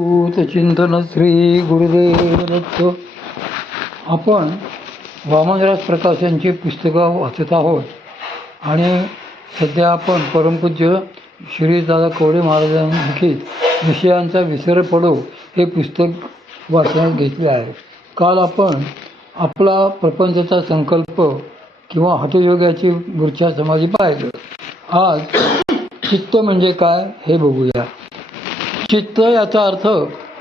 चिंतन श्री गुरुदेव दत्त. आपण वामनराज प्रकाश यांची पुस्तकं वाचत आहोत आणि सध्या आपण परमपूज्य श्री दादा कवडे महाराजांनी लिखित विषयांचा विसर पडो हे पुस्तक वाचण्यात घेतले आहे. काल आपण आपला प्रपंचाचा संकल्प किंवा हठयोगाची मूर्छा समाधी पाहिलं. आज चित्त म्हणजे काय हे बघूया. चित्त याचा अर्थ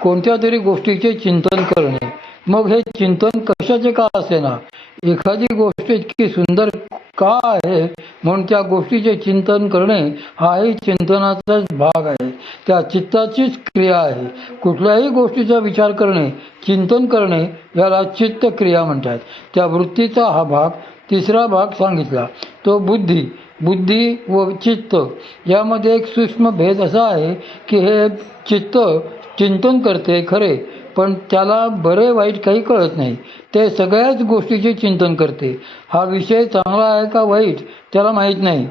कोणत्या तरी गोष्टीचे चिंतन करणे. मग हे चिंतन कशाचे का असेना, एखादी गोष्ट इतकी सुंदर का आहे म्हणून त्या गोष्टीचे चिंतन करणे हाही चिंतनाचाच भाग आहे. त्या चित्ताचीच क्रिया आहे. कुठल्याही गोष्टीचा विचार करणे, चिंतन करणे याला चित्त क्रिया म्हणतात. त्या वृत्तीचा हा भाग, तिसरा भाग सांगितला तो बुद्धी. बुद्धी व चित्त यामध्ये एक सूक्ष्म भेद असा आहे की हे चित्त चिंतन करते खरे, पण त्याला बरे वाईट काही कळत नाही. ते सगळ्याच गोष्टीचे चिंतन करते. हा विषय चांगला आहे का वाईट त्याला माहीत नाही.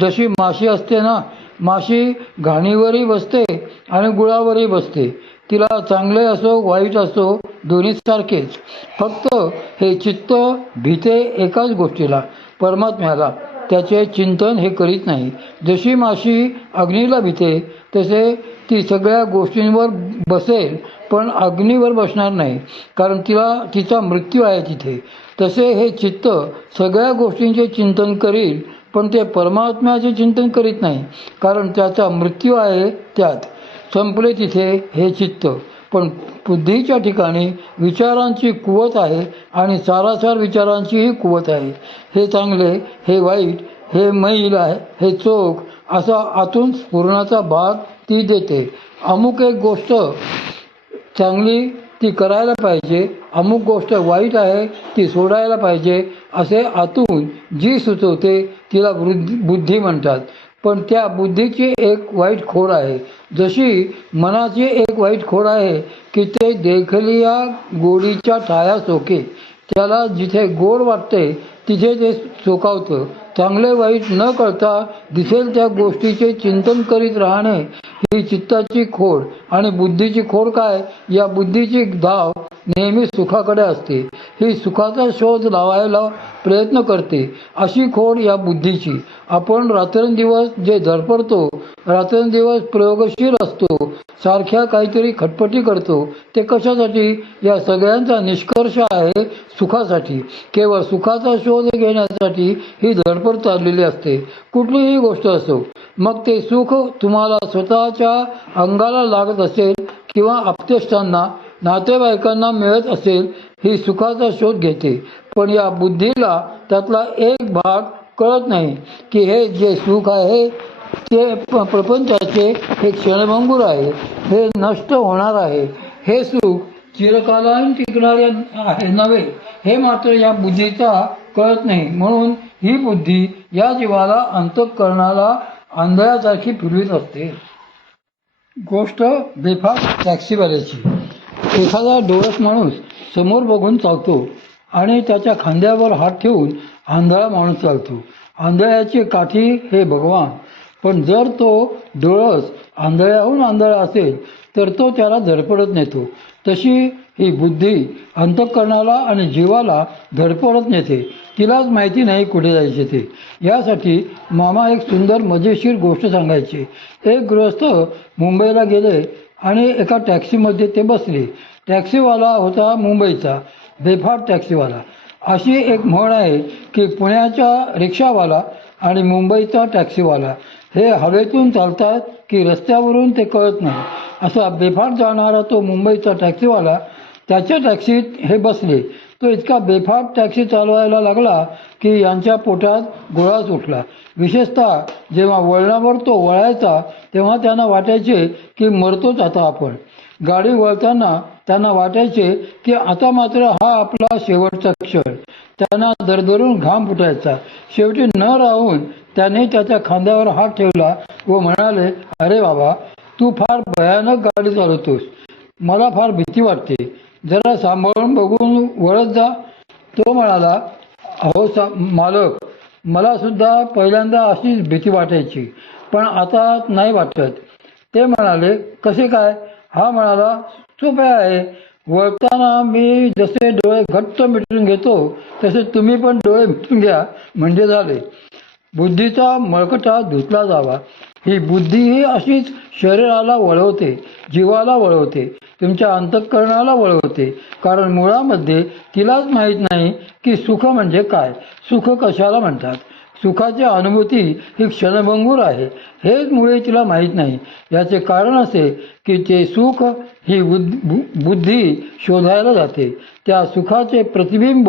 जशी माशी असते ना, माशी घाणीवरही बसते आणि गुळावरही बसते. तिला चांगले असो वाईट असो दोन्ही सारखेच. फक्त हे चित्त भीते एकाच गोष्टीला, परमात्म्याला. त्याचे चिंतन हे करीत नाही. जशी माशी अग्नीला भीते तसे ती सगळ्या गोष्टींवर बसेल पण अग्नीवर बसणार नाही, कारण तिचा मृत्यू आहे तिथे. तसे हे चित्त सगळ्या गोष्टींचे चिंतन करील पण ते परमात्म्याचे चिंतन करीत नाही, कारण त्याचा मृत्यू आहे त्यात. संपले तिथे हे चित्त. पण बुद्धीच्या ठिकाणी विचारांची कुवत आहे आणि सारासार विचारांचीही कुवत आहे. हे चांगले, हे वाईट, हे मैल आहे, हे चोख असा आतून स्फुरणाचा भाग ती देते. अमुक एक गोष्ट चांगली ती करायला पाहिजे, अमुक गोष्ट वाईट आहे ती सोडायला पाहिजे, असे आतून जी सुचवते तिला बुद्धी म्हणतात. पण त्या बुद्धीची एक वाईट खोड आहे. जशी मनाची एक वाईट खोड आहे की ते देखलिया गोडीच्या ठाया चोके. त्याला जिथे गोड वाटते तिथे ते चोकावतं. चांगले वाईट न कळता दिसेल त्या गोष्टीचे चिंतन करीत राहणे ही चित्ताची खोड. आणि बुद्धीची खोड काय? या बुद्धीची धाव नेहमी सुखाकडे असते. ही सुखाचा शोध लावायला प्रयत्न करते. अशी खोड या बुद्धीची. आपण रात्रंदिवस जे धडपडतो, रात्रंदिवस प्रयोगशील असतो, सारख्या काहीतरी खटपटी करतो, ते कशासाठी? या सगळ्यांचा निष्कर्ष आहे सुखासाठी. केवळ सुखाचा शोध घेण्यासाठी ही धडपड चाललेली असते. कुठलीही गोष्ट असो, मग ते सुख तुम्हाला स्वतःच्या अंगाला लागत असेल किंवा आप्तेष्टांना, नातेवाईकांना मिळत असेल, ही सुखाचा शोध घेते. पण या बुद्धीला त्यातला एक भाग कळत नाही की हे जे सुख आहे ते प्रपंचाचे हे क्षणभंगूर आहे, हे नष्ट होणार आहे. हे सुख चिरकालान टिकणारे आहे नव्हे, हे मात्र या बुद्धीचा कळत नाही. म्हणून ही बुद्धी या जीवाला अंतःकरणाला आंधळ्यासारखी फिरवीत असते. गोष्ट बेफाम टॅक्सीवाल्याची. एखादा डोळस माणूस समोर बघून चालतो आणि त्याच्या खांद्यावर हात ठेवून आंधळा माणूस चालतो. आंधळ्याची काठी हे भगवान. पण जर तो डोळस आंधळ्याहून आंधळा असेल तर तो त्याला धडपडत नेतो. तशी ही बुद्धी अंतःकरणाला आणि जीवाला धडपडत नेते. तिलाच माहिती नाही कुठे जायचे ते. यासाठी मामा एक सुंदर मजेशीर गोष्ट सांगायचे. एक गृहस्थ मुंबईला गेले आणि एका टॅक्सीमध्ये ते बसले. टॅक्सीवाला होता मुंबईचा, बेफाट टॅक्सीवाला. अशी एक म्हण आहे की पुण्याचा रिक्षावाला आणि मुंबईचा टॅक्सीवाला हे हवेतून चालतात की रस्त्यावरून ते कळत नाही. असा बेफाट जाणारा तो मुंबईचा टॅक्सीवाला त्याच्या टॅक्सीत हे बसले. तो इतका बेफाट टॅक्सी चालवायला लागला की यांच्या पोटात गोळा सुटला. विशेषतः जेव्हा वळणावर तो वळायचा तेव्हा त्यांना वाटायचे की मरतोच आता आपण. गाडी वळताना त्यांना वाटायचे की आता मात्र हा आपला शेवटचा क्षण. त्यांना दरदरून घाम फुटायचा. शेवटी न राहून त्याने त्याच्या खांद्यावर हात ठेवला व म्हणाले, अरे बाबा, तू फार भयानक गाडी चालवतोस. मला फार भीती वाटते. जरा सांभाळून बघून वळत जा. तो म्हणाला, अहो मालक, मला सुद्धा पहिल्यांदा अशीच भीती वाटायची, पण आता नाही वाटत. ते म्हणाले, कसे काय? हा म्हणाला, सोपे आहे. वळताना मी जसे डोळे घट्ट मिटून घेतो तसे तुम्ही पण डोळे मिटून घ्या, म्हणजे झाले. बुद्धीचा मळकटा धुतला जावा. ही बुद्धी ही अशीच शरीराला वळवते, जीवाला वळवते, तुमच्या अंतःकरणाला वळवते. कारण मुळामध्ये तिलाच माहीत नाही की सुख म्हणजे काय, सुख कशाला म्हणतात. सुखाची अनुभूती ही क्षणभंगूर आहे, हेच मुळे तिला माहीत नाही. याचे कारण असे की ते सुख ही बुद्धी शोधायला जाते. त्या सुखाचे प्रतिबिंब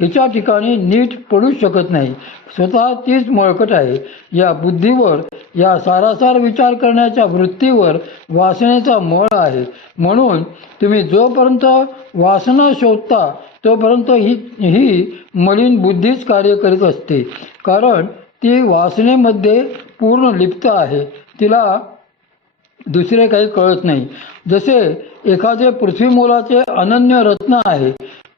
हिच्या ठिकाणी नीट पडू शकत नाही. स्वतः तीच मळकट आहे. या बुद्धीवर, या सारासार विचार करण्याच्या वृत्तीवर वासनेचा मळ आहे. म्हणून तुम्ही जोपर्यंत वासना शोधता तोपर्यंत ही मलिन बुद्धीच कार्य करीत असते. कारण ती वासनेमध्ये पूर्ण लिप्त आहे. तिला दुसरे काही कळत नाही. जसे एखादे पृथ्वीमोलाचे अनन्य रत्न आहे,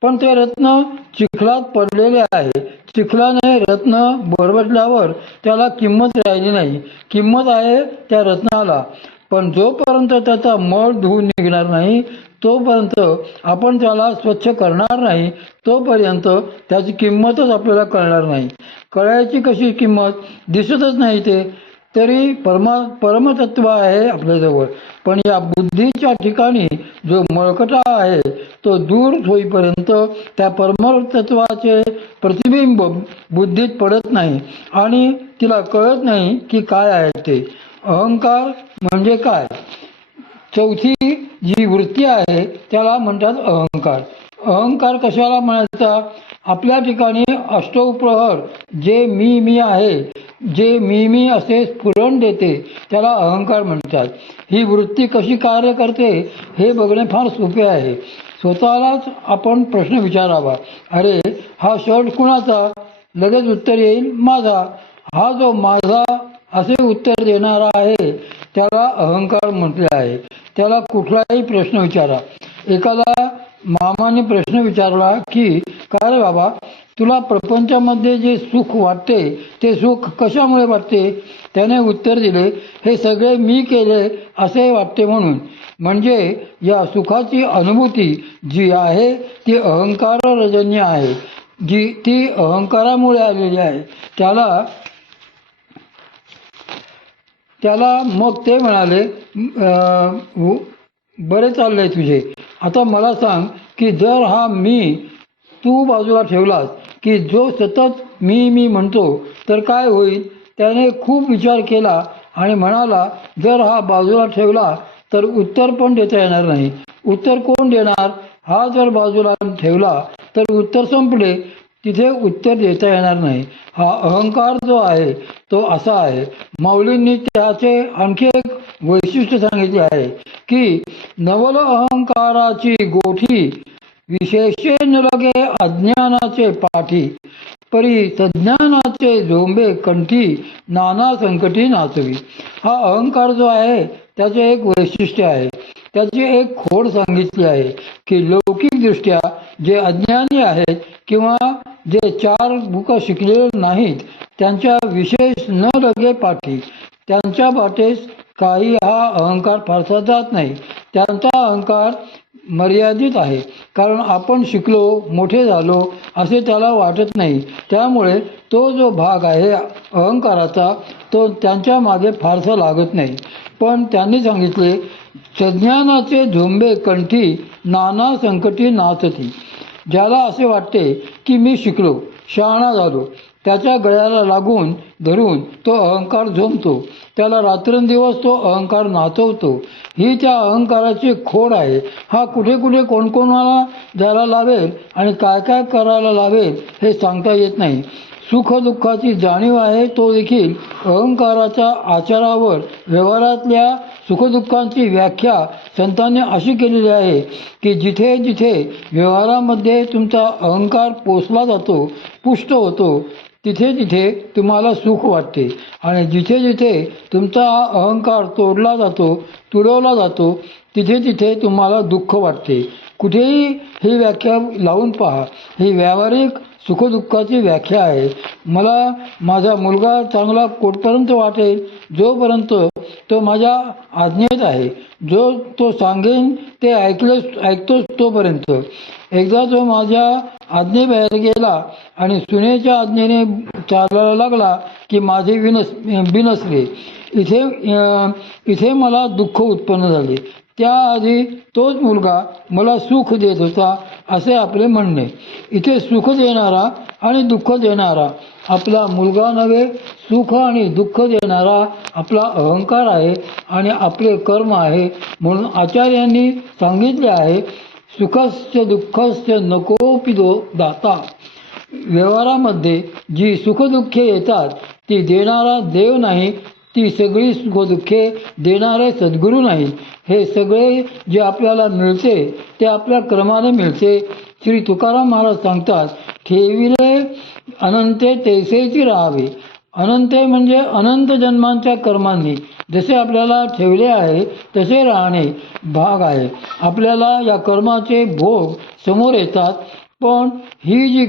पण ते रत्न चिखलात पडलेले आहे. चिखलाने रत्न बरबटल्यावर त्याला किंमत राहिली नाही. किंमत आहे त्या रत्नाला, पण जोपर्यंत त्याचा मळ धुवून निघणार नाही, तोपर्यंत आपण त्याला स्वच्छ करणार नाही, तोपर्यंत त्याची किंमतच आपल्याला कळणार नाही. कळायची कशी किंमत? दिसतच नाही ते. तरी परमतत्व आहे आपल्याजवळ. पण या बुद्धीच्या ठिकाणी जो मळकटा आहे तो दूर होईपर्यंत त्या परमतत्वाचे प्रतिबिंब बुद्धीत पडत नाही आणि तिला कळत नाही की काय आहे ते. अहंकार म्हणजे काय? चौथी जी वृत्ती आहे त्याला म्हणतात अहंकार. अहंकार कशाला म्हणायचा? आपल्या ठिकाणी अष्टप्रहर जे मी आहे, जे मी असे स्फुरण देते त्याला अहंकार म्हणतात. ही वृत्ती कशी कार्य करते हे बघणे फार सोपे आहे. स्वतःलाच आपण प्रश्न विचारावा, अरे हा शर्ट कुणाचा? लगेच उत्तर येईल, माझा. हा जो माझा असे उत्तर देणारा आहे त्याला अहंकार म्हटले आहे. त्याला कुठलाही प्रश्न विचारा. एखादा मामाने प्रश्न विचारला की, का रे बाबा, तुला प्रपंचामध्ये जे सुख वाटते ते सुख कशामुळे वाटते? त्याने उत्तर दिले, हे सगळे मी केले असे वाटते म्हणून. म्हणजे या सुखाची अनुभूती जी आहे ती अहंकारजन्य आहे, जी ती अहंकारामुळे आलेली आहे. त्याला मग ते म्हणाले, बरे चाललंय तुझे. आता मला सांग की जर हा मी तू बाजूला ठेवलास की जो सतत मी म्हणतो तर काय होईल? त्याने खूप विचार केला आणि म्हणाला, जर हा बाजूला ठेवला तर उत्तर पण देता येणार नाही. उत्तर कोण देणार? हा जर बाजूला ठेवला तर उत्तर संपले, तिथे उत्तर देता येणार नाही. हा अहंकार जो आहे तो असा आहे. माऊलींनी त्याचे आणखी एक वैशिष्ट्य सांगितले आहे की, नवल अहंकाराची गोठी विशेषे न लगे अज्ञानाचे पाठी, परी सज्ञानाचे झोंबे कंठी नाना संकटी नाचवी. हा अहंकार जो आहे त्याचे एक वैशिष्ट्य आहे, त्याची एक खोड सांगितली आहे की लौकिकदृष्ट्या जे अज्ञानी आहेत किंवा जे चार बुकं शिकलेले नाहीत त्यांच्या विशेष न लगे पाठी, त्यांच्या पाठीस काही हा अहंकार फारसा जात नाही. त्यांचा अहंकार मर्यादित आहे, कारण आपण शिकलो, मोठे झालो असे त्याला वाटत नाही. त्यामुळे तो जो भाग आहे अहंकाराचा तो त्यांच्या मागे फारसा लागत नाही. पण त्यांनी सांगितले, सज्ञानाचे झोंबे कंठी नाना संकटी नाचती. ज्याला असे वाटते की मी शिकलो, शहाणा झालो, त्याच्या गळ्याला लागून धरून तो अहंकार झोंबतो, त्याला रात्रंदिवस तो अहंकार नाचवतो. ही त्या अहंकाराची खोड आहे. हा कुठे कुठे कोणकोणाला द्यायला लावेल आणि काय काय करायला लावेल हे सांगता येत नाही. सुख दुःखाची जाणीव आहे तो देखील अहंकाराच्या आचारावर. व्यवहारातल्या सुखदुःखांची व्याख्या संतांनी अशी केलेली आहे की जिथे जिथे व्यवहारामध्ये तुमचा अहंकार पोचला जातो, पुष्ट होतो, तिथे तिथे तुम्हाला सुख वाटते आणि जिथे जिथे तुमचा अहंकार तोडला जातो, तुडवला जातो, तिथे तिथे तुम्हाला दुःख वाटते. कुठेही ही व्याख्या लावून पहा. ही व्यावहारिक सुखदुःखाची व्याख्या आहे. मला माझा मुलगा चांगला कोटपर्यंत वाटेल, जोपर्यंत तो माझ्या आज्ञेत आहे, जो तो सांगेन ते ऐकतोच तोपर्यंत. एकदा तो माझ्या आज्ञेबाहेर गेला आणि सुनेच्या आज्ञेने चालायला लागला की माझे बिनसले. इथे मला दुःख उत्पन्न झाले. त्याआधी तोच मुलगा मला सुख देत होता असे आपले म्हणणे. इथे सुख देणारा आणि दुःख देणारा आपला मुलगा नव्हे, सुख आणि दुःख देणारा आपला अहंकार आहे आणि आपले कर्म आहे. म्हणून आचार्यांनी सांगितले आहे, सुखस्य दुःखस्य नकोपि दाता. व्यवहारामध्ये जी सुखदुःखे येतात ती देणारा देव नाही, ती सगळी सुखदुःखे देणारे सद्गुरू नाही. हे सगळे जे आपल्याला मिळते ते आपल्या क्रमाने मिळते. श्री तुकाराम महाराज सांगतात, ठेविले अनंते तैसेची राहावे. अनंत म्हणजे अनंत जन्मांच्या कर्मांनी जसे आपल्याला ठेवले आहे तसे राहणे भाग आहे. आपल्याला या कर्माचे भोग समोर येतात, पण ही जी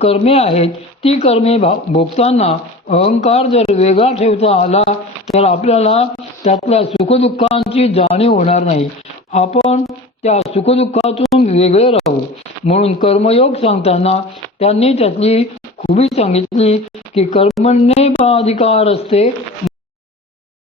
कर्मे आहेत ती कर्मे भोगताना अहंकार जर वेगळा ठेवता आला तर आपल्याला त्यातल्या सुखदुःखांची जाणीव होणार नाही. आपण त्या सुखदुःखातून वेगळे राहू. म्हणून कर्मयोग सांगताना त्यांनी त्यातली खुबी सांगितली की कर्मण्येवाधिकार असते